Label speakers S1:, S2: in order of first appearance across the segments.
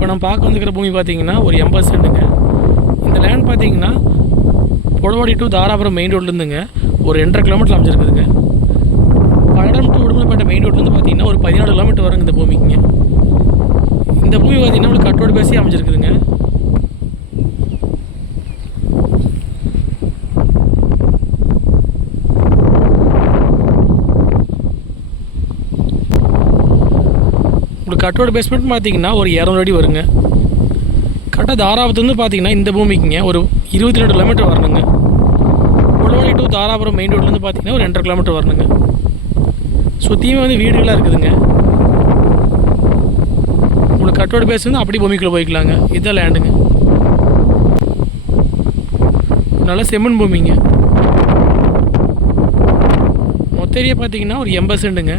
S1: இப்போ நம்ம பார்க்க வந்துக்கிற பூமி பார்த்தீங்கன்னா ஒரு எண்பது சென்ட்டுங்க. இந்த லேண்ட் பார்த்தீங்கன்னா பொடவாடி டு தாராபுரம் மெயின் ரோட்லேருந்துங்க ஒரு ரெண்டரை கிலோமீட்டர் அமைச்சிருக்குதுங்க பழடம் டு உடுமலைப்பேட்டை மெயின் ரோட்லேருந்து பார்த்தீங்கன்னா ஒரு பதினாலு கிலோமீட்டர் வருங்க இந்த பூமிக்குங்க இந்த பூமி பார்த்தீங்கன்னா உங்களுக்கு கட்டோடு பேசி அமைஞ்சிருக்குதுங்க. உங்களுக்கு கட்டோட பேஸ்மெண்ட் பார்த்தீங்கன்னா ஒரு இரநூறு அடி வருங்க. கரெக்டாக தாராபுரத்துலேருந்து பார்த்தீங்கன்னா இந்த பூமிக்குங்க ஒரு இருபத்தி ரெண்டு கிலோமீட்டர் வரணுங்க. உழவழி டு தாராபுரம் மெயின் ரோட்லேருந்து பார்த்தீங்கன்னா ஒரு ரெண்டரை கிலோமீட்டர் வரணுங்க. சுற்றியுமே வந்து வீடுகளாக இருக்குதுங்க. உங்களுக்கு கட்டோட பேஸ் வந்து அப்படி பூமிக்குள்ளே போய்க்கலாங்க. இதுதான் லேண்டுங்க நல்ல செம்மண் பூமிங்க. மொத்த ஏரியா பார்த்தீங்கன்னா ஒரு எண்பது செண்டுங்க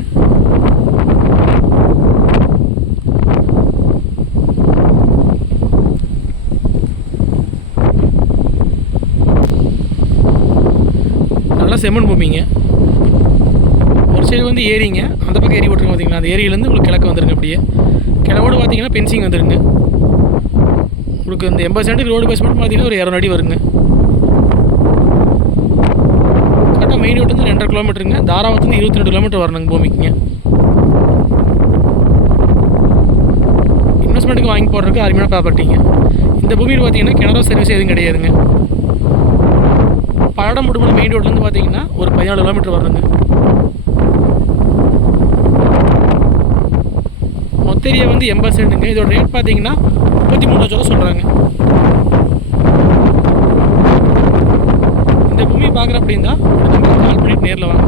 S1: நல்லா செம்மண் பூமிங்க. ஒரு சைடு வந்து ஏரிங்க. அந்த பக்கம் ஏரி போட்டுருங்க பார்த்தீங்களா அந்த ஏரியிலேருந்து உங்களுக்கு கிழக்கு வந்துருங்க அப்படியே. கிழவோடு பார்த்தீங்கன்னா பென்சிங் வந்துருங்க. உங்களுக்கு இந்த எண்பது சென்ட்டுக்கு ரோடு பேஸ் மட்டும் பார்த்தீங்கன்னா ஒரு இரநூறு அடி வருங்க. கரெக்டாக மெயின் ரோடு ரெண்டரை கிலோமீட்டருங்க தாராபுரத்துலேருந்து இருபத்தி ரெண்டு கிலோமீட்டர் வரணுங்க பூமிக்குங்க. இன்வெஸ்ட்மெண்ட்டுக்கு வாங்கி போடுறதுக்கு அருமையான ப்ராப்பர்ட்டிங்க இந்த பூமியில் பார்த்தீங்கன்னா கிணறு சர்வீஸ் எதுவும் கிடையாதுங்க. பழடம் முடுமலை மெயின் ரோட்லேருந்து பார்த்தீங்கன்னா ஒரு பதினாலு கிலோமீட்டர் வரணுங்க மொத்தரியா வந்து எண்பது சென்ட்டுங்க இதோட ரேட் பார்த்தீங்கன்னா முப்பத்தி மூணு லட்சம் ரூபா சொல்கிறாங்க இந்த பூமி பார்க்குற அப்படின்னா கால் பண்ணிட்டு நேரில் வாங்க.